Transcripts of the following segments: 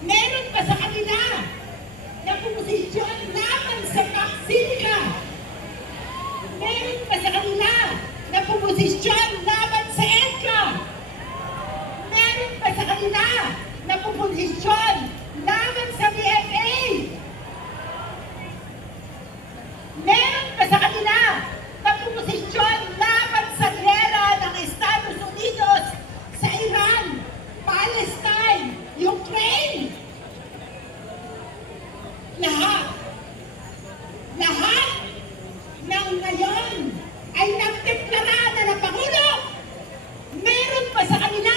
Meron pa sa kanila na posisyon laban sa Paksika. Meron pa sa kanila na posisyon laban sa EDCA. Meron pa sa kanila na posisyon laban sa BFA. Meron pa sa kanila na posisyon laban sa gera ng Estados Unidos sa Iran, Palestine, Ukraine. Lahat ng ngayon ay nagdeklara na ng Pangulo. Meron pa sa kanila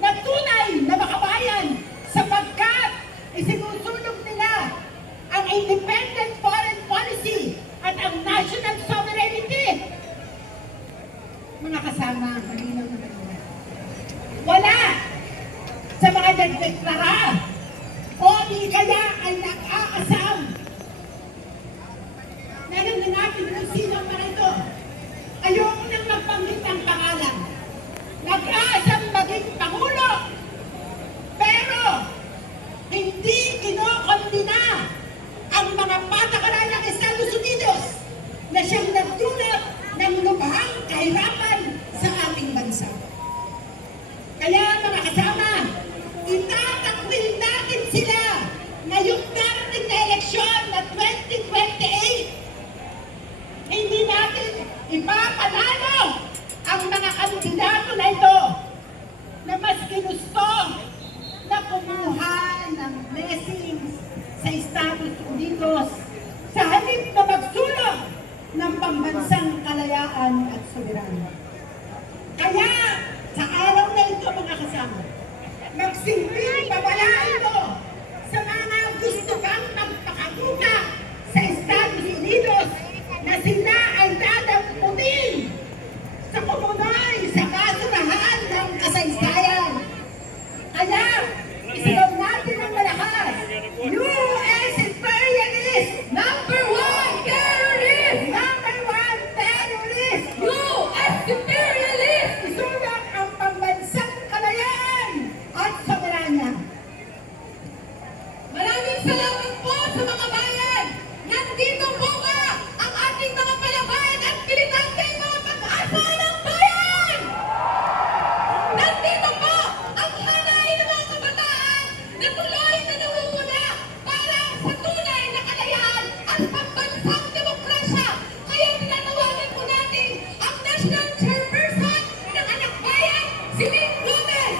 na tunay na makabayan sapagkat isinusulong nila ang independent foreign policy at ang national sovereignty. Mga kasama, malinaw naman nila. Wala sa mga nagdeklara o di kaya ay nag-aasam. Meron na natin kung sino para ito. Ayoko nang magbanggit ang pangalan. Nag-aasam maging Pangulo. Pero hindi kinokondina ang mga patakaran ng Estados Unidos na siyang nagdulot ng lubhang kahirapan sa ating bansa. Kaya mga kasama, itatakwil natin sila ngayong darating na eleksyon na 2028. Hindi natin ipapanalo ang mga kandidato na ito na mas ginusto na kumuha ng blessings sa Estados Unidos sa halip na magsulong ng pambansang kalayaan at soberanya. Kaya sa araw na ito mga kasama, magsilbing babala ito sa mga gusto kang magpakabuka sa Estados Unidos na sila ay dadamputin sa kumunoy sa kasurahan ng kasaysayan. Kaya isigaw natin ang malakas, U.S. imperialist number one terrorist! Number one terrorist! U.S. imperialist! Isulong ang pambansang kalayaan at soberanya. Maraming salamat po sa mga bayan! Nandito po ba ang ating mga palabayan at militanteng mga pag-asa ng bayan? Nandito po ang hanay ng mga kabataan na tuloy na namumula para sa tunay na kalayaan at pambansang demokrasya. Kaya tinatawagan po natin ang National Chairperson ng Anak Bayan, si Ming Gomez.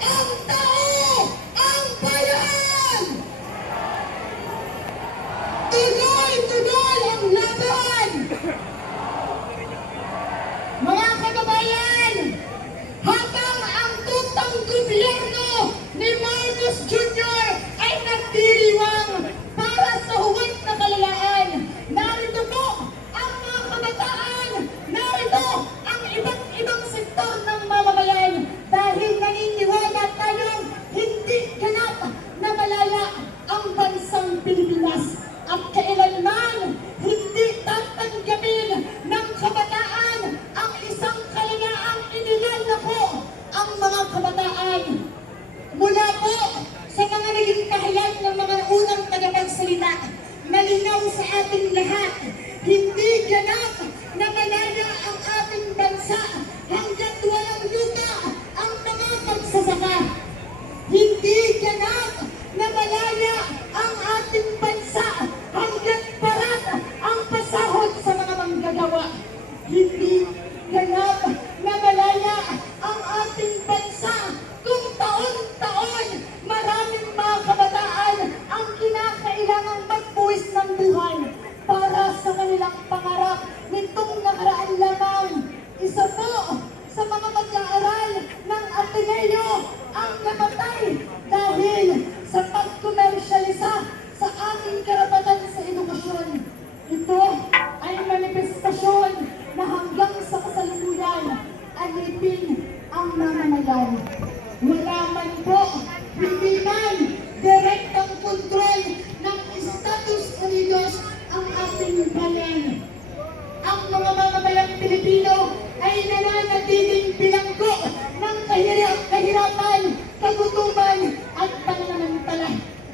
Ang tao, ang bayan! Tuloy-tuloy ang laban! Mga kababayan, habang ang tutang gobyerno ni Marcos Jr. ay nagdiriwang para sa huwag na kalayaan, narito po ang mga kabataan, narito ang iba't ibang sektor ng mamamayan dahil naniniwala tayong hindi ganap na malaya ang bansang Pilipinas at kailanman hindi tatanggapin ng kabataan ang isang kalayaang inilalako ang mga kabataan. Mula po sa mga naging kahayag ng mga unang tagapagsalita, malinaw sa ating lahat, hindi ganap na malaya ang ating bansa hanggat walang lupa ang mga magsasaka. Hindi ganap na malaya ang ating bansa hanggat parat ang pasahod sa mga manggagawa. Hindi ganap na malaya ang ating bansa kung taon-taon maraming mga kabataan ang kinakailangang magbuwis ng buhay para sa kanilang pangarap nitong nakaraan lamang. Isa po sa mga mag-aaral ng Ateneo ang namatay dahil sa pagkomersyalisa sa ating karapatan sa edukasyon. Ito ay manifestasyon na hanggang sa kasalukuyan alipin ang mamamayan. Wala man po, hindi man direktang kontrol ng Estados Unidos ang ating bayan. Ang mga mamamayang Pilipino ay nananatiling bilanggo ng kahirapan kagutuman at pananamantala.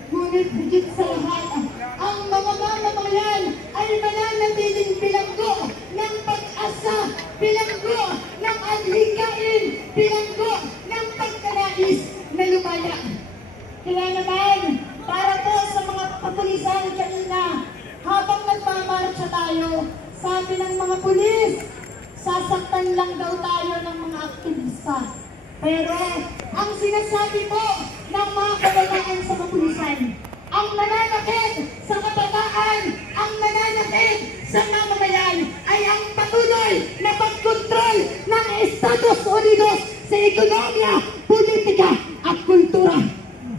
Ngunit higit sa lahat, ang mga mamamayan ay mananatiling bilanggo ng pag-asa, bilanggo ng adhikain, bilanggo ng pagkanais na lumaya. Kaya naman, para po sa mga kapulisan kanina, habang nagmamarcha tayo, sabi ng mga pulis, sasaktan lang daw tayo ng mga aktivista. Pero, ang sinasabi po ng mga kabataan sa kapulisan, ang nananakit sa kabataan, ang nananakit sa mamamayan ay ang patuloy na pagkontrol ng Estados Unidos sa ekonomiya, politika at kultura.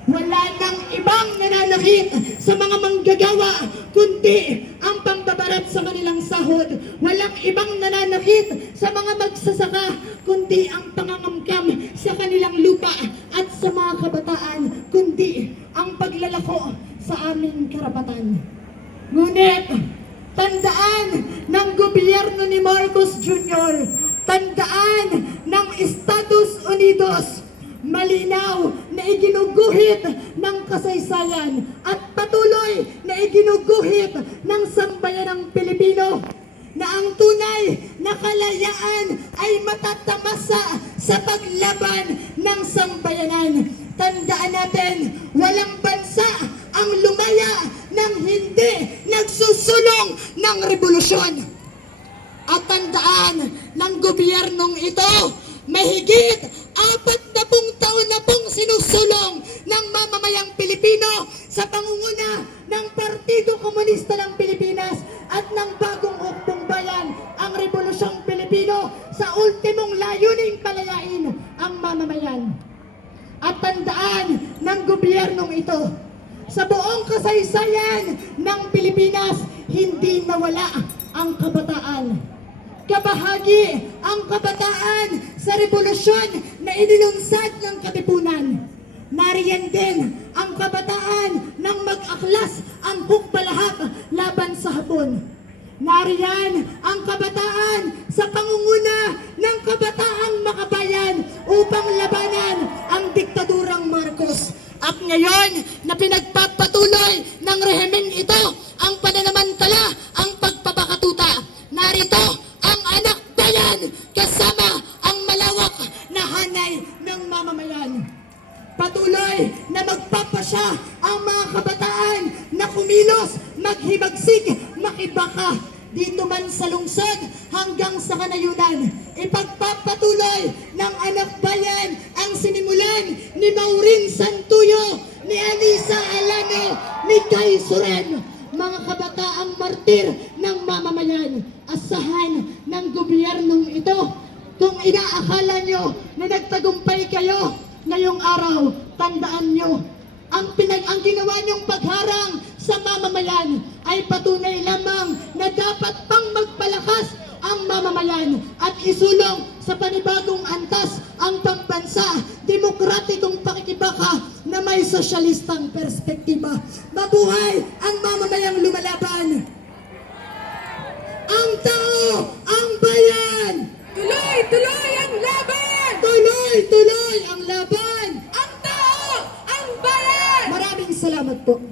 Wala nang ibang nananakit sa mga manggagawa, kundi ang pambabarat sa kanilang sahod. Walang ibang nananakit sa mga magsasaka, kundi ang pangangamkam sa kanilang lupa, at sa mga kabataan, kundi ang paglalako sa aming karapatan. Ngunit, tandaan ng gobyerno ni Marcos Jr., tandaan ng Estados Unidos, malinaw na iginuguhit ng kasaysayan at patuloy na iginuguhit ng sambayanang Pilipino na ang tunay na kalayaan ay matatamasa sa paglaban ng sambayanan. Tandaan natin, walang bansa ang lumaya nang hindi nagsusulong ng revolusyon. At tandaan ng gobyernong ito, mahigit 40 taon na pong sinusulong ng mamamayang Pilipino sa pangunguna ng Partido Komunista ng Pilipinas at ng Bagong Hukbong Bayan, ang Rebolusyong Pilipino, sa ultimong layuning palayain ang mamamayan. At tandaan ng gobyernong ito, sa buong kasaysayan ng Pilipinas, hindi nawala ang kabataan. Kabahagi ang kabataan sa revolusyon na inilunsad ng Katipunan. Nariyan din ang kabataan ng mag-aklas ang hukbalahap laban sa Hapon. Nariyan ang kabataan sa pangunguna ng kabataang makabayan upang labanan ang diktadurang Marcos. At ngayon na pinagpapatuloy ng rehimeng ito ang pananamantala, ang pagpapakatuta, narito ang anak bayan kasama ang malawak na hanay ng mamamayan. Patuloy na magpapasya ang mga kabataan na kumilos, maghibagsik, makibaka dito man sa lungsod hanggang sa kanayunan. Ipagpapatuloy ng anak bayan ang sinimulan ni Maureen Santuyo, ni Anissa Alano, ni Kay Soren, mga kabataang martir ng mamamayan. Asahan ng gobyernong ito, kung inaakala nyo na nagtagumpay kayo ngayong araw, tandaan nyo, ang ginawa nyong pagharang sa mamamayan ay patunay lamang na dapat pang magpalakas ang mamamayan at isulong sa panibagong antas ang pambansa, demokratikong pakikibaka na may sosyalistang perspektiba. Mabuhay ang mamamayang lumalaban! Ang tao, ang bayan! Tuloy-tuloy ang laban! Tuloy-tuloy ang laban! Ang tao, ang bayan! Maraming salamat po.